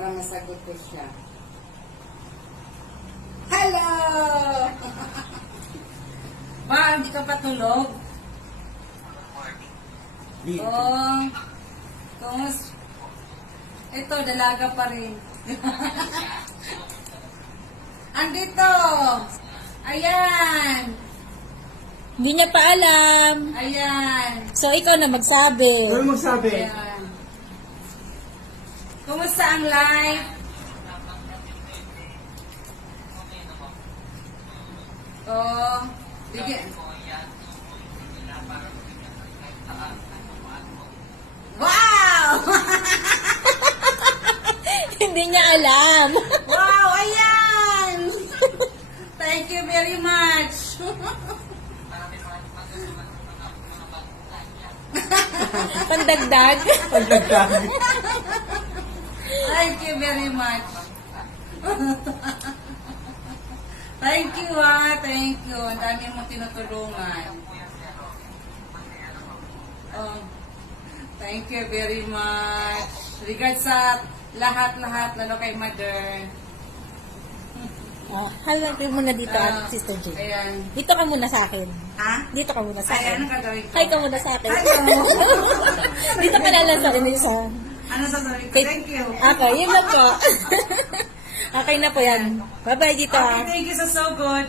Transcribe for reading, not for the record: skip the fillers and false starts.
para masagot ko siya. Hello! Ba, hindi ka patulog? Oh, ito, dalaga pa rin. Andito! Ayan! Hindi niya pa alam. Ayan! So, ikaw na magsabi. Ano magsabi? Ayan. Kumusta ang life? Oh, bigyan. Wow! Hindi niya alam. Wow, ayan! Thank you very much. Pandagdag. Pagdagdag. Thank you very much. Thank you thank you. Ang dami mong tinutulungan. Oh, thank you very much. Regards sa lahat-lahat, lalo kay Mother. Halagay mo na dito, Sister J. Ayan. Dito ka muna sa akin. Ha? Dito ka muna sa Ay, akin. ano gagawin ko? Hi ka muna sa akin. Hello. Dito ka na lang sa akin. Isa. Ano sasabihin ko? Thank you. Okay, yun lang po. Okay na po yan. Bye-bye dito. Okay, thank you so good.